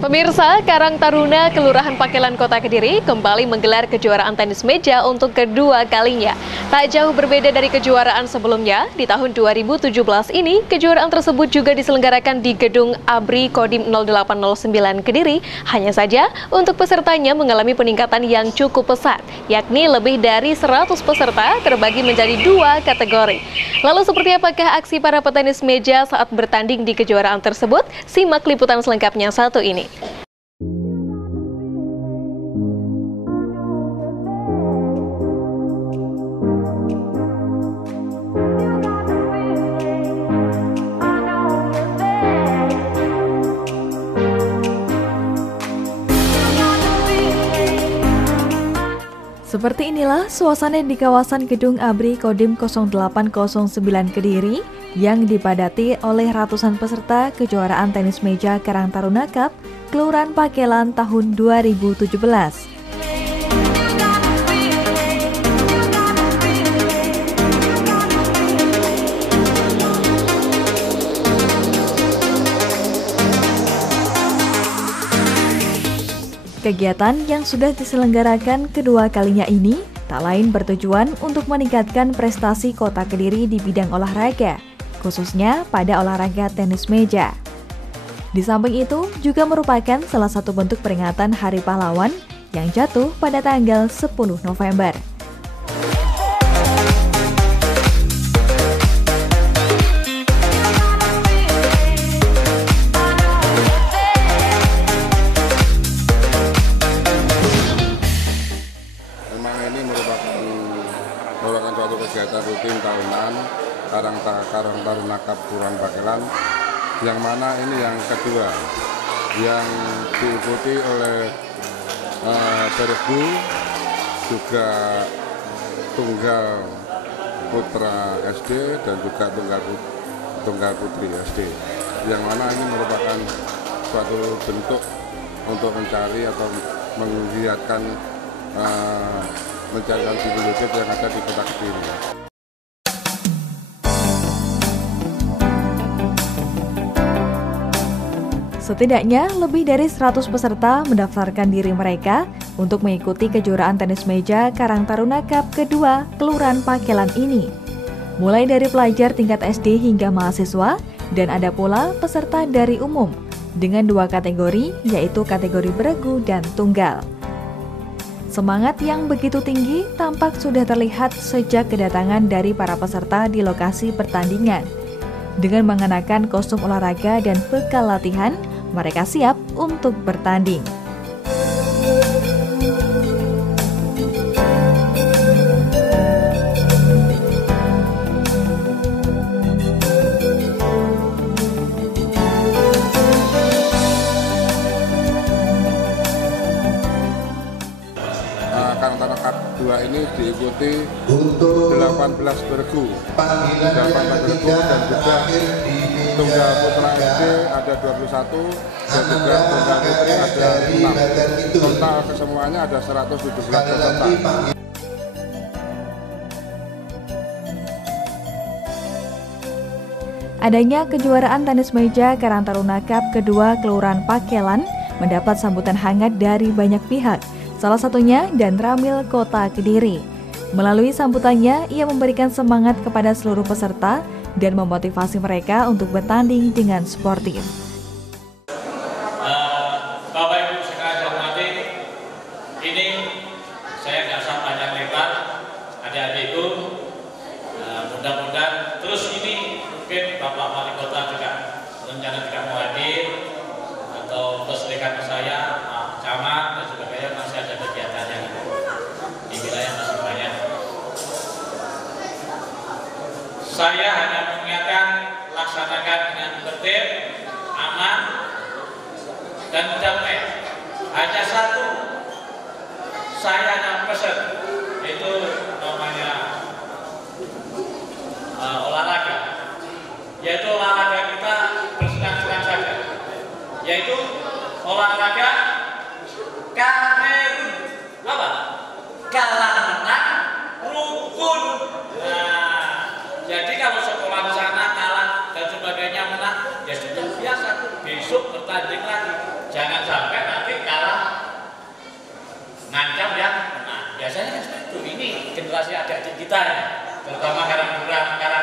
Pemirsa, Karang Taruna, Kelurahan Pakelan, Kota Kediri kembali menggelar kejuaraan tenis meja untuk kedua kalinya. Tak jauh berbeda dari kejuaraan sebelumnya, di tahun 2017 ini, kejuaraan tersebut juga diselenggarakan di Gedung ABRI Kodim 0809 Kediri. Hanya saja, untuk pesertanya mengalami peningkatan yang cukup pesat, yakni lebih dari 100 peserta terbagi menjadi 2 kategori. Lalu seperti apakah aksi para petenis meja saat bertanding di kejuaraan tersebut? Simak liputan selengkapnya satu ini. Seperti inilah suasana di kawasan Gedung ABRI Kodim 0809 Kediri yang dipadati oleh ratusan peserta kejuaraan tenis meja Karang Taruna Cup Kelurahan Pakelan tahun 2017. Kegiatan yang sudah diselenggarakan kedua kalinya ini tak lain bertujuan untuk meningkatkan prestasi Kota Kediri di bidang olahraga, khususnya pada olahraga tenis meja. Di samping itu juga merupakan salah satu bentuk peringatan Hari Pahlawan yang jatuh pada tanggal 10 November. Merupakan suatu kegiatan rutin tahunan Karang Taruna Cup Kelurahan Pakelan, yang mana ini yang kedua, yang diikuti oleh bergu, juga tunggal putra SD dan juga tunggal putri SD, yang mana ini merupakan suatu bentuk untuk mencari atau menggiatkan mencarikan bibit-bibit yang ada di Kota Kediri. Setidaknya lebih dari 100 peserta mendaftarkan diri mereka untuk mengikuti kejuaraan tenis meja Karang Taruna Cup kedua Kelurahan Pakelan ini. Mulai dari pelajar tingkat SD hingga mahasiswa, dan ada pula peserta dari umum dengan 2 kategori, yaitu kategori beregu dan tunggal. Semangat yang begitu tinggi tampak sudah terlihat sejak kedatangan dari para peserta di lokasi pertandingan. Dengan mengenakan kostum olahraga dan bekal latihan, mereka siap untuk bertanding. Karang Taruna Cup 2 ini diikuti 18 bergu, 18 bergu dan juga tunggal putra SD ada 21 dan juga tunggal putri ada 6. Total kesemuanya ada 117 peserta. Adanya kejuaraan tenis meja Karang Taruna Cup kedua Kelurahan Pakelan mendapat sambutan hangat dari banyak pihak. Salah satunya Dan Ramil Kota Kediri. Melalui sambutannya, ia memberikan semangat kepada seluruh peserta dan memotivasi mereka untuk bertanding dengan sportif. Bapak Ibu sekalian hormati, ini saya nggak usah panjang lebar, adik-adikku, mudah-mudahan terus ini mungkin Bapak Wali Kota juga rencana juga mau hadir atau terus dekat saya, Pak Camat dan sebagainya, masih ada kegiatan yang di wilayah masih banyak. Saya hanya mengingatkan laksanakan dengan tertib, aman, dan damai. Hanya satu, saya hanya pesan, itu namanya olahraga, yaitu olahraga kita bersenang-senang saja, yaitu olahraga Kamerun, apa? Kalah menang rukun. Jadi kalau sekolah sana kalah dan sebagainya menang, ya sudah biasa. Besok bertanding lagi. jangan sampai nanti kalah ngancam yang menang. Biasanya kan seperti itu. Ini generasi adik-adik kita ya, terutama Karang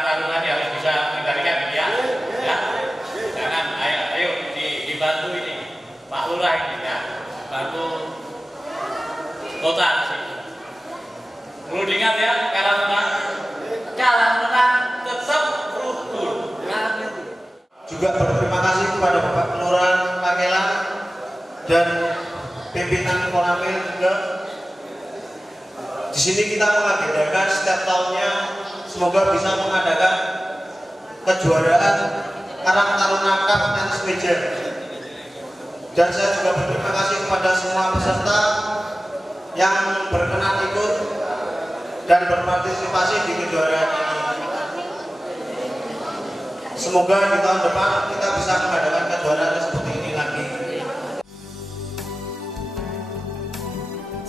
Taruna harus bisa mengendalikan ya. Jangan ayo dibantu ini Pak Lurah ini ya, bantu kota sih. Perlu diingat ya, Karang menang tetap rukun. Juga berterima kasih kepada Bapak Kelurahan Pakelan dan pimpinan Koramil juga. Di sini kita mengagendakan setiap tahunnya semoga bisa mengadakan kejuaraan Karang Taruna Cup tenis meja. Dan saya juga berterima kasih kepada semua peserta yang berkenan ikut dan berpartisipasi di kejuaraan ini. Semoga di tahun depan kita bisa mengadakan kejuaraan seperti ini lagi.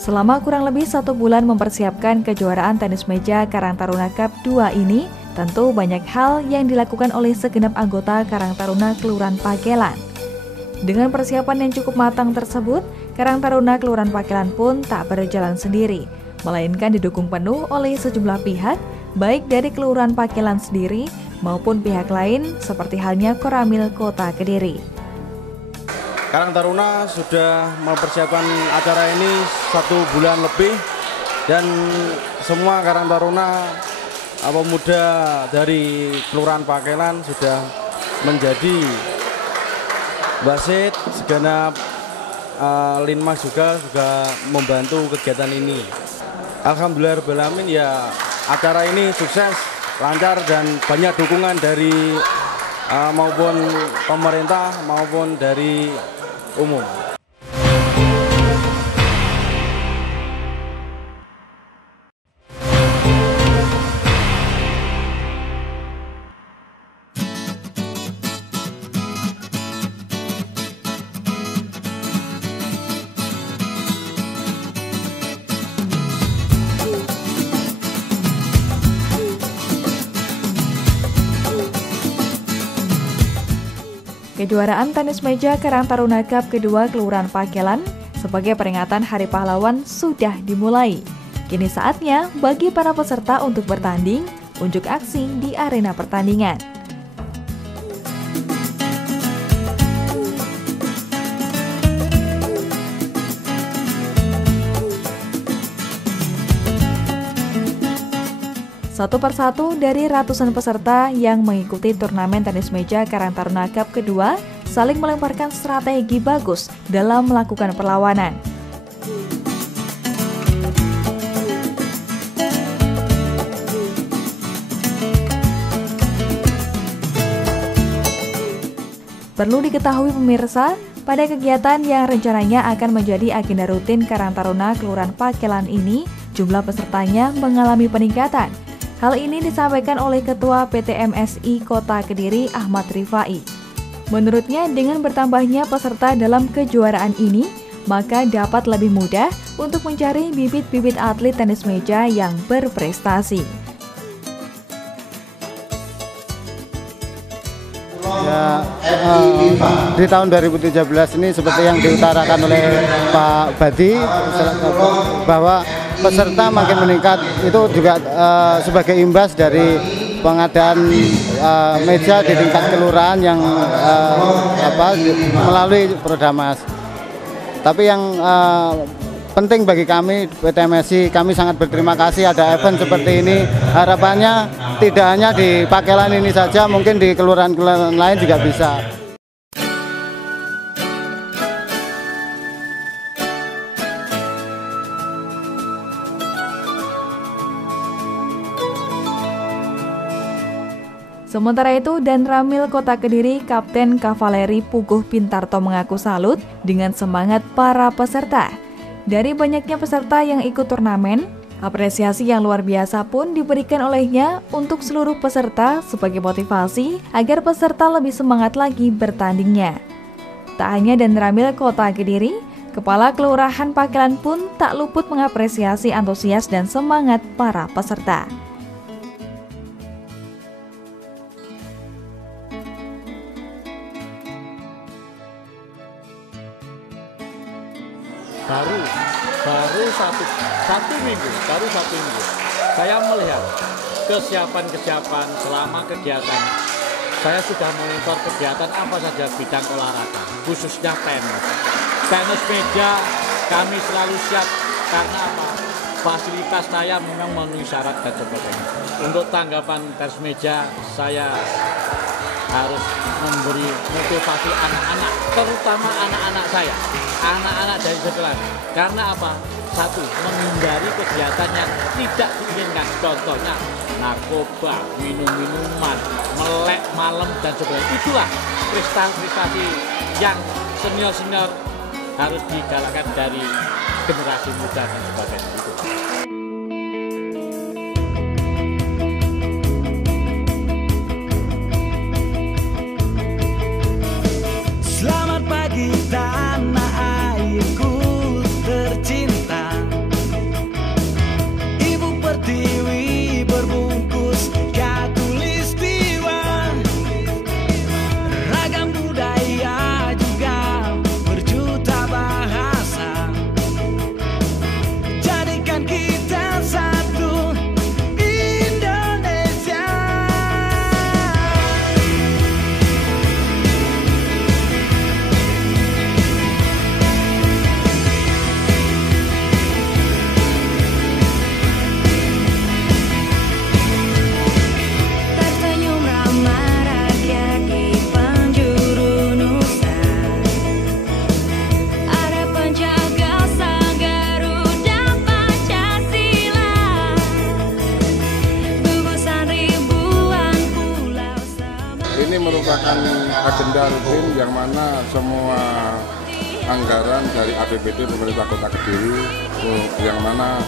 Selama kurang lebih 1 bulan mempersiapkan kejuaraan tenis meja Karang Taruna Cup 2 ini, tentu banyak hal yang dilakukan oleh segenap anggota Karang Taruna Kelurahan Pakelan. Dengan persiapan yang cukup matang tersebut, Karang Taruna Kelurahan Pakelan pun tak berjalan sendiri, melainkan didukung penuh oleh sejumlah pihak, baik dari Kelurahan Pakelan sendiri maupun pihak lain seperti halnya Koramil Kota Kediri. Karang Taruna sudah mempersiapkan acara ini 1 bulan lebih, dan semua Karang Taruna pemuda dari Kelurahan Pakelan sudah menjadi wasit, segenap Linmas juga membantu kegiatan ini. Alhamdulillah ya, acara ini sukses, lancar, dan banyak dukungan dari maupun pemerintah maupun dari umum. Kejuaraan tenis meja Karang Taruna Cup kedua Kelurahan Pakelan sebagai peringatan Hari Pahlawan sudah dimulai. Kini saatnya bagi para peserta untuk bertanding, unjuk aksi di arena pertandingan. Satu persatu dari ratusan peserta yang mengikuti turnamen tenis meja Karang Taruna Cup kedua saling melemparkan strategi bagus dalam melakukan perlawanan. Perlu diketahui pemirsa, pada kegiatan yang rencananya akan menjadi agenda rutin Karang Taruna Kelurahan Pakelan ini, jumlah pesertanya mengalami peningkatan. Hal ini disampaikan oleh Ketua PTMSI Kota Kediri Ahmad Rifai. Menurutnya, dengan bertambahnya peserta dalam kejuaraan ini, maka dapat lebih mudah untuk mencari bibit-bibit atlet tenis meja yang berprestasi. Ya, di tahun 2017 ini seperti yang diutarakan oleh Pak Badi, bahwa peserta makin meningkat, itu juga sebagai imbas dari pengadaan meja di tingkat kelurahan yang melalui Prodamas. Tapi yang penting bagi kami PTMSI, kami sangat berterima kasih ada event seperti ini. Harapannya tidak hanya di Pakelan ini saja, mungkin di kelurahan-kelurahan lain juga bisa. Sementara itu, Dan Ramil Kota Kediri, Kapten Kavaleri Puguh Pintarto mengaku salut dengan semangat para peserta. Dari banyaknya peserta yang ikut turnamen, apresiasi yang luar biasa pun diberikan olehnya untuk seluruh peserta sebagai motivasi agar peserta lebih semangat lagi bertandingnya. Tak hanya Dan Ramil Kota Kediri, Kepala Kelurahan Pakelan pun tak luput mengapresiasi antusias dan semangat para peserta. baru satu minggu, saya melihat kesiapan selama kegiatan. Saya sudah monitor kegiatan apa saja bidang olahraga, khususnya tenis meja. Kami selalu siap karena apa? Fasilitas saya memang memenuhi syarat dan sebagainya. Untuk tanggapan tenis meja, saya harus memberi motivasi anak-anak, terutama anak-anak saya, anak-anak dari sekolah. Karena apa? Satu, menghindari kegiatan yang tidak diinginkan. Contohnya narkoba, minum-minuman, melek malam dan sebagainya. Itulah prestasi yang senior-senior harus digalakkan dari generasi muda dan sebagainya. Itu. Selamat pagi tanah airku tercinta, Ibu Pertiwi berbungkus khatulistiwa, ragam budaya juga berjuta bahasa, jadikan kita satu Indonesia. Tersenyum ramah rakyat di penjuru Nusa, ada penjaga sang Garuda Pancasila, gugusan ribuan pulau sama. Ini merupakan agenda rutin yang mana semua anggaran dari APBD pemerintah Kota Kediri, yang mana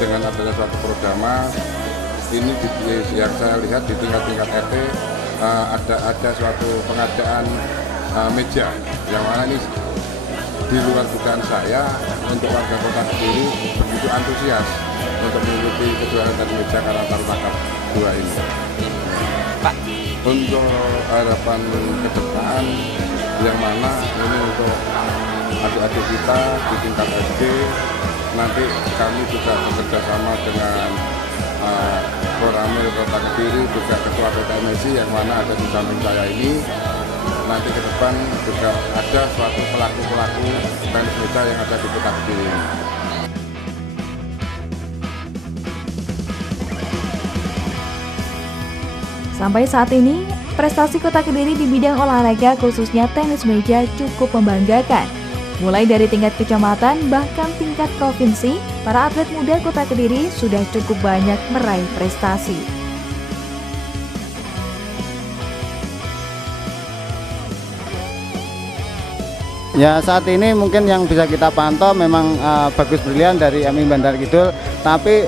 dengan adanya suatu program ini yang saya lihat di tingkat-tingkat RT ada suatu pengadaan meja, yang mana ini di luar dugaan saya untuk warga Kota Kediri begitu antusias untuk mengikuti kejuaraan tenis meja Karang Taruna Cup 2 ini. Pak, Untuk harapan ke depan, yang mana ini untuk adik-adik kita di tingkat SD, nanti kami juga bekerja sama dengan Koramil Kota Kediri, juga Ketua PTMSI yang mana ada di samping saya ini. Nanti ke depan juga ada suatu pelaku-pelaku tenis meja yang ada di Kota Kediri ini. Sampai saat ini, prestasi Kota Kediri di bidang olahraga khususnya tenis meja cukup membanggakan. Mulai dari tingkat kecamatan bahkan tingkat provinsi, para atlet muda Kota Kediri sudah cukup banyak meraih prestasi. Ya, saat ini mungkin yang bisa kita pantau memang Bagus Brilian dari MI Bandar Kidul, tapi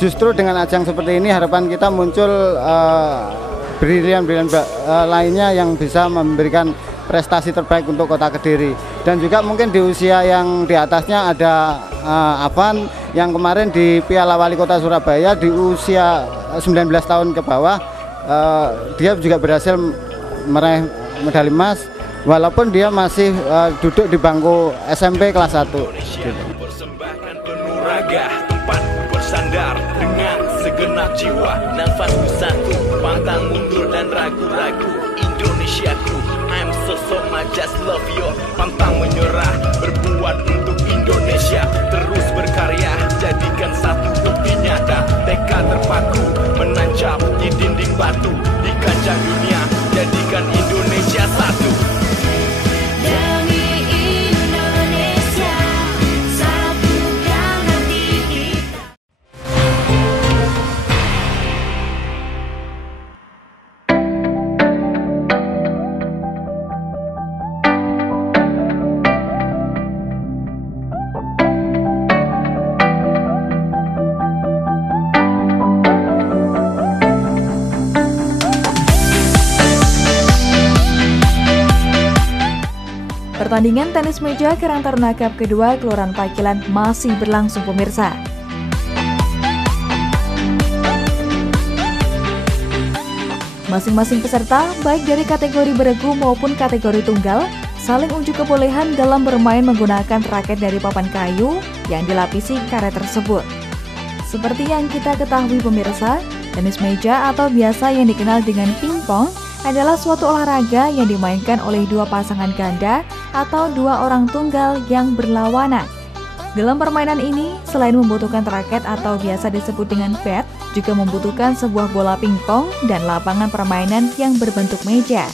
justru dengan ajang seperti ini harapan kita muncul brilian-brilian lainnya yang bisa memberikan prestasi terbaik untuk Kota Kediri. Dan juga mungkin di usia yang di atasnya ada Avan yang kemarin di Piala Wali Kota Surabaya di usia 19 tahun ke bawah, dia juga berhasil meraih medali emas walaupun dia masih duduk di bangku SMP kelas 1. Persembahkan penuh raga, tempat bersandar dengan segenap jiwa, nafasku satu, pantang mundur dan ragu-ragu. Indonesiaku, I'm so much just love you. Pantang menyerah, berbuat untuk Indonesia, terus berkarya, jadikan satu bukti nyata. Tekad terpaku, menancap di dinding batu, di kancah dunia, jadikan Indonesia satu. Pertandingan tenis meja Karang Taruna Cup kedua Kelurahan Pakilan masih berlangsung pemirsa. Masing-masing peserta, baik dari kategori beregu maupun kategori tunggal, saling unjuk kebolehan dalam bermain menggunakan raket dari papan kayu yang dilapisi karet tersebut. Seperti yang kita ketahui pemirsa, tenis meja atau biasa yang dikenal dengan pingpong adalah suatu olahraga yang dimainkan oleh dua pasangan ganda atau dua orang tunggal yang berlawanan. Dalam permainan ini, selain membutuhkan raket atau biasa disebut dengan bat, juga membutuhkan sebuah bola pingpong dan lapangan permainan yang berbentuk meja.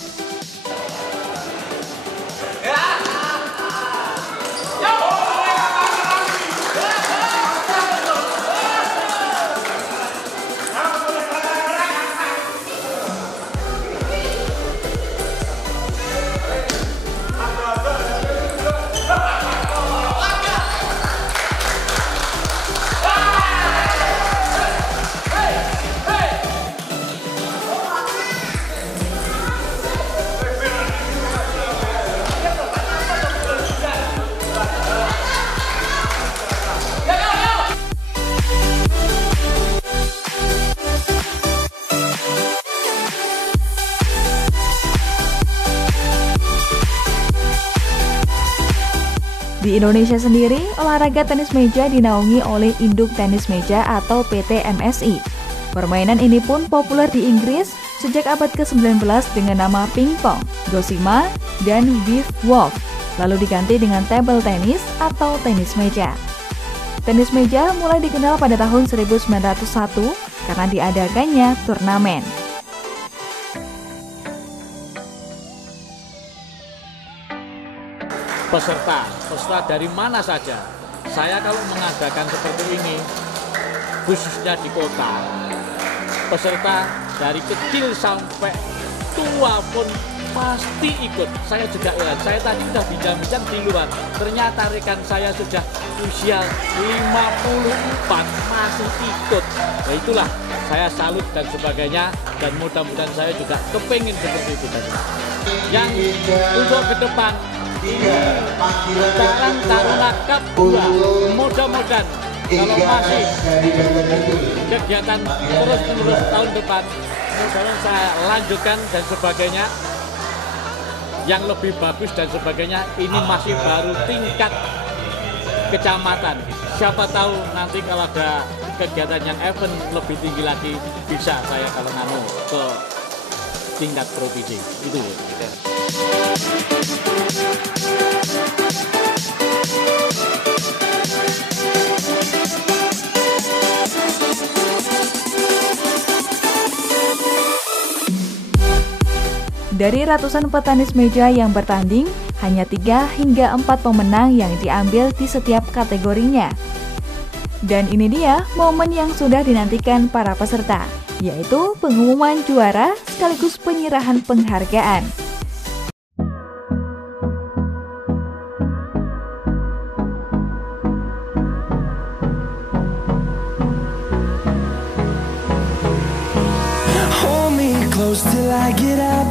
Di Indonesia sendiri, olahraga tenis meja dinaungi oleh Induk Tenis Meja atau PT MSI. Permainan ini pun populer di Inggris sejak abad ke-19 dengan nama pingpong, gosima, dan beef wolf, lalu diganti dengan table tennis atau tenis meja. Tenis meja mulai dikenal pada tahun 1901 karena diadakannya turnamen. Peserta dari mana saja. Saya kalau mengadakan seperti ini, khususnya di kota, peserta dari kecil sampai tua pun pasti ikut. Saya juga heran, saya tadi sudah bincang-bincang di luar, ternyata rekan saya sudah usia 54 masih ikut. Nah itulah, saya salut dan sebagainya, dan mudah-mudahan saya juga kepingin seperti itu tadi. Yang untuk ke depan, Karang Taruna Cup 2, mudah-mudahan kalau masih kegiatan terus-menerus tahun depan, mudah-mudahan saya lanjutkan dan sebagainya yang lebih bagus dan sebagainya. Ini masih baru tingkat kecamatan, siapa tahu nanti kalau ada kegiatan yang event lebih tinggi lagi, bisa saya kalau nganu ke tingkat provinsi itu. Dari ratusan petenis meja yang bertanding, hanya 3 hingga 4 pemenang yang diambil di setiap kategorinya. Dan ini dia momen yang sudah dinantikan para peserta, yaitu pengumuman juara sekaligus penyerahan penghargaan. Close till I get up,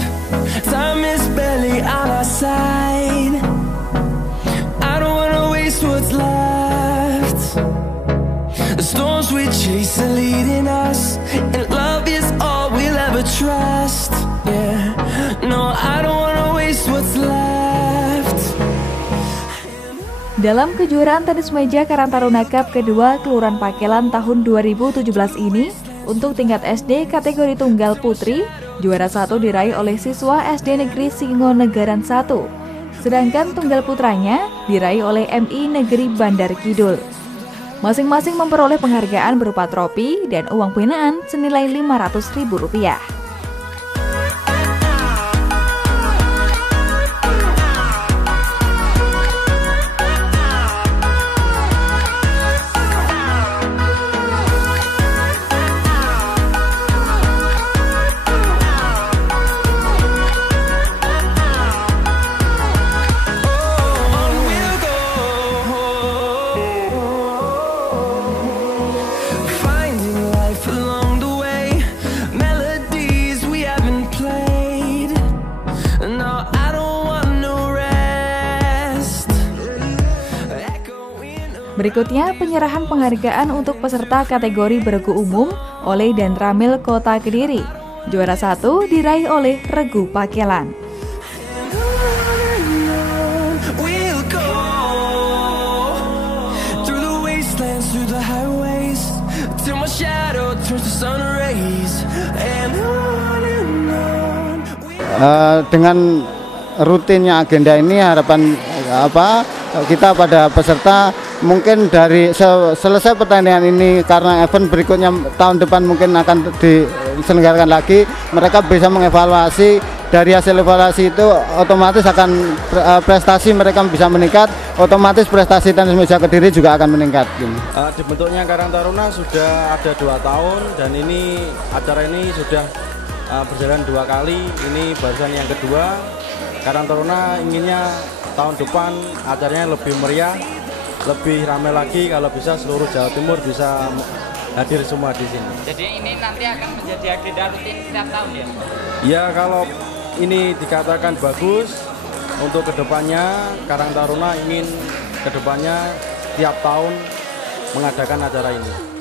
time is barely on our side. I don't wanna waste what's left. The storms we chase are leading us, and love is all we'll ever trust. Yeah, no, I don't wanna waste what's left. Dalam kejuaraan tenis meja Karang Taruna Cup kedua Kelurahan Pakelan tahun 2017 ini, untuk tingkat SD kategori tunggal putri, juara 1 diraih oleh siswa SD Negeri Singonegaran 1. Sedangkan tunggal putranya diraih oleh MI Negeri Bandar Kidul. Masing-masing memperoleh penghargaan berupa trofi dan uang binaan senilai Rp500.000. Berikutnya, penyerahan penghargaan untuk peserta kategori beregu umum oleh Dan Ramil Kota Kediri. Juara 1 diraih oleh Regu Pakelan. Dengan rutinnya agenda ini harapan kita pada peserta mungkin dari selesai pertandingan ini, karena event berikutnya tahun depan mungkin akan diselenggarakan lagi, mereka bisa mengevaluasi. Dari hasil evaluasi itu otomatis akan prestasi mereka bisa meningkat, otomatis prestasi tenis meja Kediri juga akan meningkat. Dibentuknya Karang Taruna sudah ada 2 tahun dan ini acara ini sudah berjalan 2 kali, ini barusan yang kedua. Karang Taruna inginnya tahun depan acaranya lebih meriah, lebih ramai lagi, kalau bisa seluruh Jawa Timur bisa hadir semua di sini. Jadi ini nanti akan menjadi agenda rutin setiap tahun ya? Ya, kalau ini dikatakan bagus untuk kedepannya, Karang Taruna ingin kedepannya tiap tahun mengadakan acara ini.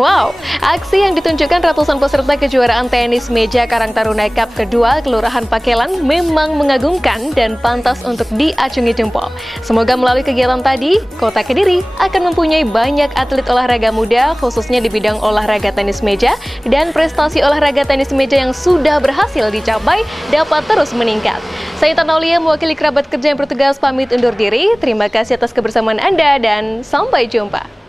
Wow, aksi yang ditunjukkan ratusan peserta kejuaraan tenis meja Karang Taruna Cup kedua Kelurahan Pakelan memang mengagumkan dan pantas untuk diacungi jempol. Semoga melalui kegiatan tadi, Kota Kediri akan mempunyai banyak atlet olahraga muda, khususnya di bidang olahraga tenis meja, dan prestasi olahraga tenis meja yang sudah berhasil dicapai dapat terus meningkat. Saya Tanaulia, mewakili kerabat kerja yang bertugas, pamit undur diri. Terima kasih atas kebersamaan Anda dan sampai jumpa.